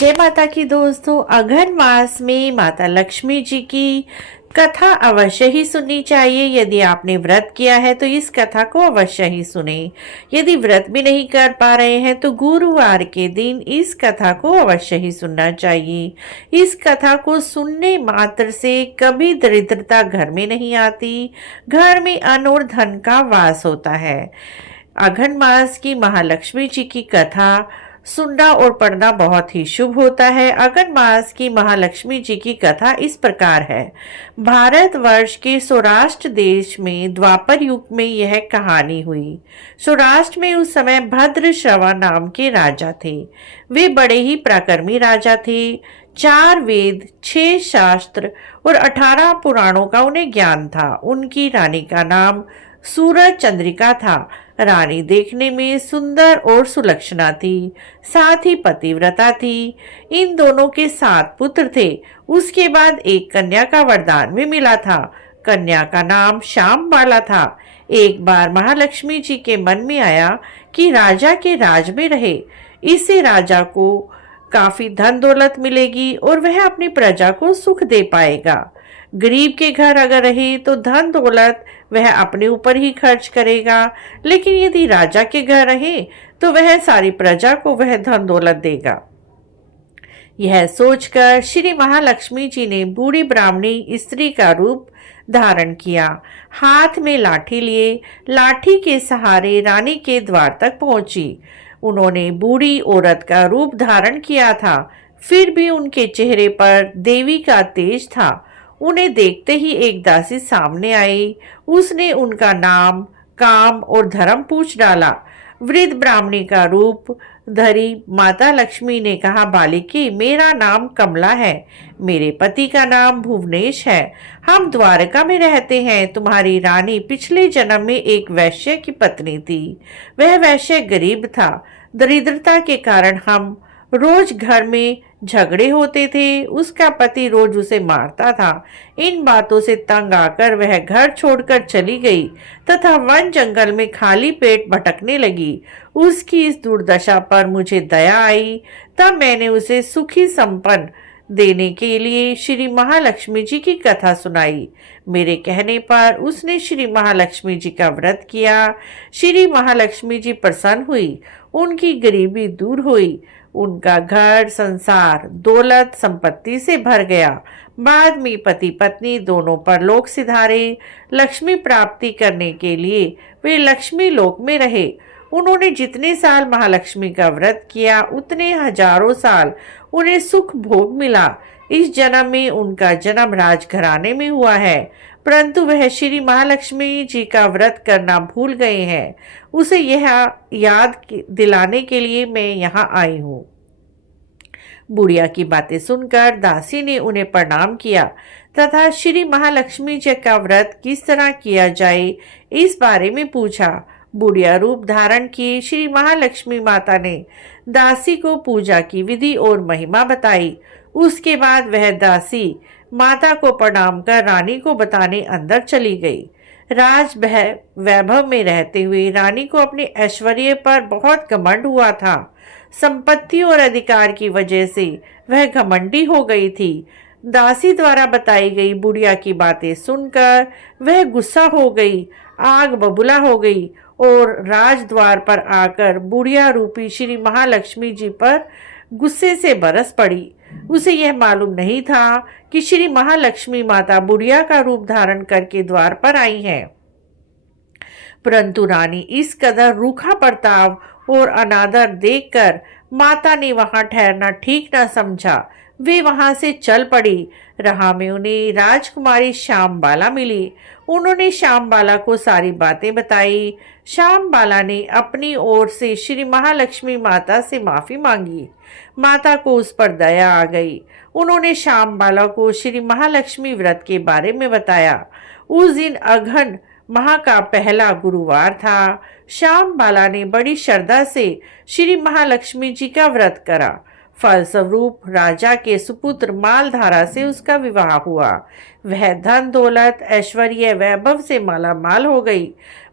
जय माता की दोस्तों। अघन मास में माता लक्ष्मी जी की कथा अवश्य ही सुननी चाहिए। यदि आपने व्रत किया है तो इस कथा को अवश्य ही सुने। यदि व्रत भी नहीं कर पा रहे हैं तो गुरुवार के दिन इस कथा को अवश्य ही सुनना चाहिए। इस कथा को सुनने मात्र से कभी दरिद्रता घर में नहीं आती, घर में अन्न और धन का वास होता है। अघन मास की महालक्ष्मी जी की कथा सुनना और पढ़ना बहुत ही शुभ होता है। अघन मास की महालक्ष्मी जी की कथा इस प्रकार है। भारतवर्ष के सौराष्ट्र देश में द्वापर युग में यह कहानी हुई। सौराष्ट्र में उस समय भद्रश्रवा नाम के राजा थे। वे बड़े ही पराक्रमी राजा थे। 4 वेद, 6 शास्त्र और 18 पुराणों का उन्हें ज्ञान था। उनकी रानी का नाम सूरज चंद्रिका था। रानी देखने में सुंदर और सुलक्षणा थी, साथ ही पतिव्रता थी। इन दोनों के 7 पुत्र थे। उसके बाद एक कन्या का वरदान भी मिला था। कन्या का नाम श्यामबाला था। एक बार महालक्ष्मी जी के मन में आया कि राजा के राज में रहे, इससे राजा को काफी धन दौलत मिलेगी और वह अपनी प्रजा को सुख दे पाएगा। गरीब के घर अगर रहे तो धन दौलत वह अपने ऊपर ही खर्च करेगा, लेकिन यदि राजा के घर रहे तो वह सारी प्रजा को वह धन दौलत देगा। यह सोचकर श्री महालक्ष्मी जी ने बूढ़ी ब्राह्मणी स्त्री का रूप धारण किया। हाथ में लाठी लिए लाठी के सहारे रानी के द्वार तक पहुंची। उन्होंने बूढ़ी औरत का रूप धारण किया था, फिर भी उनके चेहरे पर देवी का तेज था। उन्हें देखते ही एक दासी सामने आई। उसने उनका नाम, काम और धर्म पूछ डाला। वृद्ध ब्राह्मणी का रूप धरी माता लक्ष्मी ने कहा, बालिके, मेरा नाम कमला है। मेरे पति का नाम भुवनेश है। हम द्वारका में रहते हैं। तुम्हारी रानी पिछले जन्म में एक वैश्य की पत्नी थी। वह वैश्य गरीब था। दरिद्रता के कारण हम रोज घर में झगड़े होते थे। उसका पति रोज उसे मारता था। इन बातों से तंग आकर वह घर छोड़कर चली गई तथा वन जंगल में खाली पेट भटकने लगी। उसकी इस दुर्दशा पर मुझे दया आई। तब मैंने उसे सुखी संपन्न देने के लिए श्री महालक्ष्मी जी की कथा सुनाई। मेरे कहने पर उसने श्री महालक्ष्मी जी का व्रत किया। श्री महालक्ष्मी जी प्रसन्न हुई। उनकी गरीबी दूर हुई। उनका घर संसार दौलत संपत्ति से भर गया। बाद में पति पत्नी दोनों परलोक सिधारे। लक्ष्मी प्राप्ति करने के लिए वे लक्ष्मी लोक में रहे। उन्होंने जितने साल महालक्ष्मी का व्रत किया उतने हजारों साल उन्हें सुख भोग मिला। इस जन्म में उनका जन्म राजघराने में हुआ है, परंतु वह श्री महालक्ष्मी जी का व्रत करना भूल गए हैं। उसे यह याद दिलाने के लिए मैं यहाँ आई हूँ। बुढ़िया की बातें सुनकर दासी ने उन्हें प्रणाम किया तथा श्री महालक्ष्मी जी का व्रत किस तरह किया जाए इस बारे में पूछा। बुढ़िया रूप धारण किए श्री महालक्ष्मी माता ने दासी को पूजा की विधि और महिमा बताई। उसके बाद वह दासी माता को प्रणाम कर रानी को बताने अंदर चली गई। राज वैभव में रहते हुए रानी को अपने ऐश्वर्य पर बहुत घमंड हुआ था। संपत्ति और अधिकार की वजह से वह घमंडी हो गई थी। दासी द्वारा बताई गई बुढ़िया की बातें सुनकर वह गुस्सा हो गई, आग बबूला हो गई और राजद्वार पर आकर बुढ़िया रूपी श्री महालक्ष्मी जी पर गुस्से से बरस पड़ी। उसे यह मालूम नहीं था कि श्री महालक्ष्मी माता बुढ़िया का रूप धारण करके द्वार पर आई हैं। परंतु रानी इस कदर रूखा बर्ताव और अनादर देखकर माता ने वहां ठहरना ठीक न समझा। वे वहां से चल पड़ी। राह में उन्हें राजकुमारी श्यामबाला मिली। उन्होंने श्यामबाला को सारी बातें बताई। श्यामबाला ने अपनी ओर से श्री महालक्ष्मी माता से माफी मांगी। माता को उस पर दया आ गई। उन्होंने श्यामबाला को श्री महालक्ष्मी व्रत के बारे में बताया। उस दिन अघन माह का पहला गुरुवार था। श्यामबाला ने बड़ी श्रद्धा से श्री महालक्ष्मी जी का व्रत करा। फलस्वरूप राजा के सुपुत्र मालधारा से उसका विवाह हुआ। वह धन दौलत ऐश्वर्य वैभव से माला माल हो गई।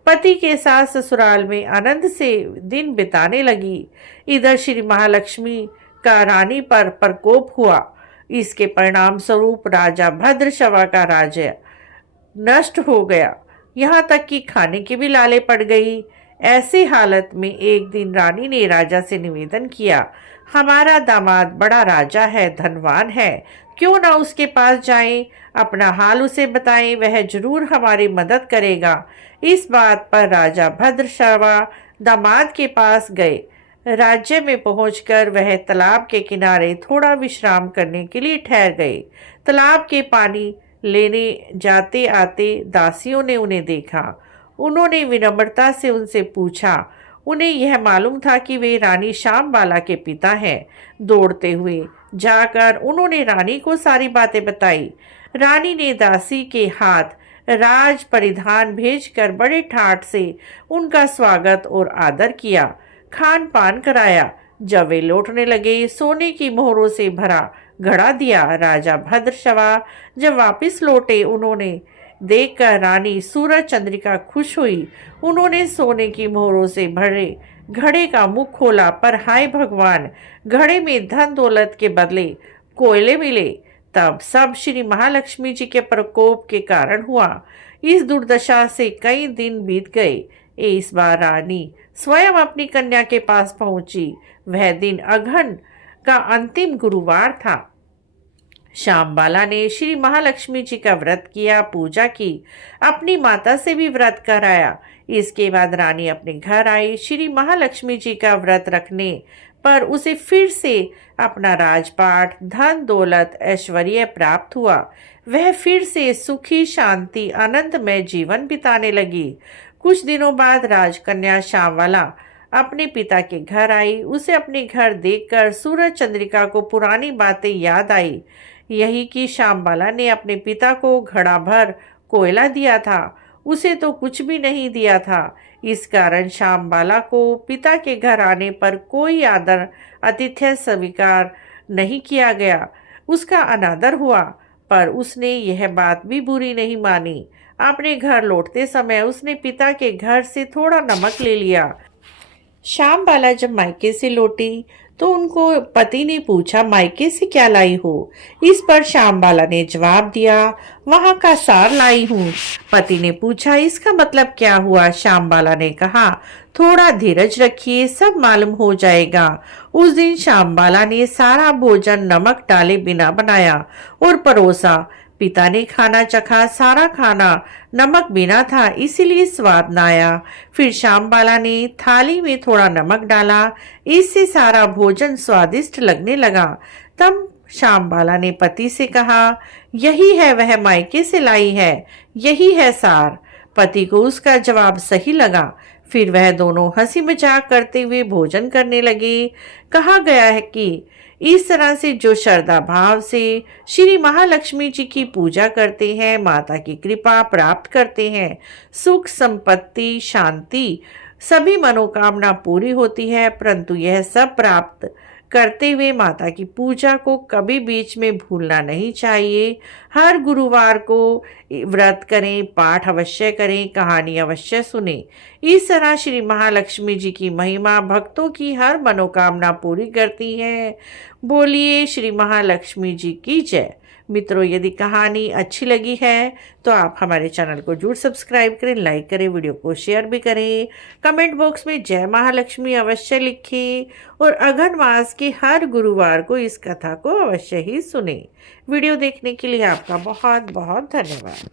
पति के साथ ससुराल में आनंद से दिन बिताने लगी। इधर श्री महालक्ष्मी का रानी पर प्रकोप हुआ। इसके परिणाम स्वरूप राजा भद्रशवा का राज्य नष्ट हो गया, यहाँ तक कि खाने की भी लाले पड़ गई। ऐसी हालत में एक दिन रानी ने राजा से निवेदन किया, हमारा दामाद बड़ा राजा है, धनवान है, क्यों ना उसके पास जाएं, अपना हाल उसे बताएं, वह जरूर हमारी मदद करेगा। इस बात पर राजा भद्रशवा दामाद के पास गए। राज्य में पहुंचकर वह तालाब के किनारे थोड़ा विश्राम करने के लिए ठहर गए। तालाब के पानी लेने जाते आते दासियों ने उन्हें देखा। उन्होंने विनम्रता से उनसे पूछा। उन्हें यह मालूम था कि वे रानी श्यामबाला के पिता हैं। दौड़ते हुए जाकर उन्होंने रानी को सारी बातें बताई। रानी ने दासी के हाथ राज परिधान भेजकर बड़े ठाट से उनका स्वागत और आदर किया, खान पान कराया। जब वे लौटने लगे, सोने की मोहरों से भरा घड़ा दिया। राजा भद्रशवा जब वापस लौटे, उन्होंने देखकर रानी सूरज चंद्रिका खुश हुई। उन्होंने सोने की मोहरों से भरे घड़े का मुख खोला, पर हाय भगवान, घड़े में धन दौलत के बदले कोयले मिले। तब सब श्री महालक्ष्मी जी के प्रकोप के कारण हुआ। इस दुर्दशा से कई दिन बीत गए। इस बार रानी स्वयं अपनी कन्या के पास पहुंची। वह दिन अघन का अंतिम गुरुवार था। श्यामबाला ने श्री महालक्ष्मी जी का व्रत किया, पूजा की, अपनी माता से भी व्रत कराया। इसके बाद रानी अपने घर आई। श्री महालक्ष्मी जी का व्रत रखने पर उसे फिर से अपना राजपाट, धन दौलत, ऐश्वर्य प्राप्त हुआ। वह फिर से सुखी, शांति, आनंदमय जीवन बिताने लगी। कुछ दिनों बाद राजकन्या श्यामबाला अपने पिता के घर आई। उसे अपने घर देखकर सूरज चंद्रिका को पुरानी बातें याद आई। यही कि श्यामबाला ने अपने पिता को घड़ा भर कोयला दिया था, उसे तो कुछ भी नहीं दिया था। इस कारण श्यामबाला को पिता के घर आने पर कोई आदर आतिथ्य स्वीकार नहीं किया गया। उसका अनादर हुआ, पर उसने यह बात भी बुरी नहीं मानी। अपने घर लौटते समय उसने पिता के घर से थोड़ा नमक ले लिया। श्यामबाला जब मायके से लौटी तो उनको पति ने पूछा, मायके से क्या लाई हो? इस पर श्यामबाला ने जवाब दिया, वहां का सार लाई हूँ। पति ने पूछा, इसका मतलब क्या हुआ? श्यामबाला ने कहा, थोड़ा धीरज रखिए, सब मालूम हो जाएगा। उस दिन श्यामबाला ने सारा भोजन नमक डाले बिना बनाया और परोसा। पिता ने खाना चखा, सारा खाना नमक बिना था, इसीलिए स्वाद न आया। फिर श्यामबाला ने थाली में थोड़ा नमक डाला, इससे सारा भोजन स्वादिष्ट लगने लगा। तब श्यामबाला ने पति से कहा, यही है वह मायके से लाई है, यही है सार। पति को उसका जवाब सही लगा। फिर वह दोनों हंसी मजाक करते हुए भोजन करने लगे। कहा गया है कि इस तरह से जो श्रद्धा भाव से श्री महालक्ष्मी जी की पूजा करते हैं, माता की कृपा प्राप्त करते हैं, सुख, संपत्ति, शांति, सभी मनोकामना पूरी होती है। परंतु यह सब प्राप्त करते हुए माता की पूजा को कभी बीच में भूलना नहीं चाहिए। हर गुरुवार को व्रत करें, पाठ अवश्य करें, कहानी अवश्य सुने। इस तरह श्री महालक्ष्मी जी की महिमा भक्तों की हर मनोकामना पूरी करती है। बोलिए श्री महालक्ष्मी जी की जय। मित्रों, यदि कहानी अच्छी लगी है तो आप हमारे चैनल को जरूर सब्सक्राइब करें, लाइक करें, वीडियो को शेयर भी करें। कमेंट बॉक्स में जय महालक्ष्मी अवश्य लिखें और अघन मास के हर गुरुवार को इस कथा को अवश्य ही सुने। वीडियो देखने के लिए आपका बहुत बहुत धन्यवाद।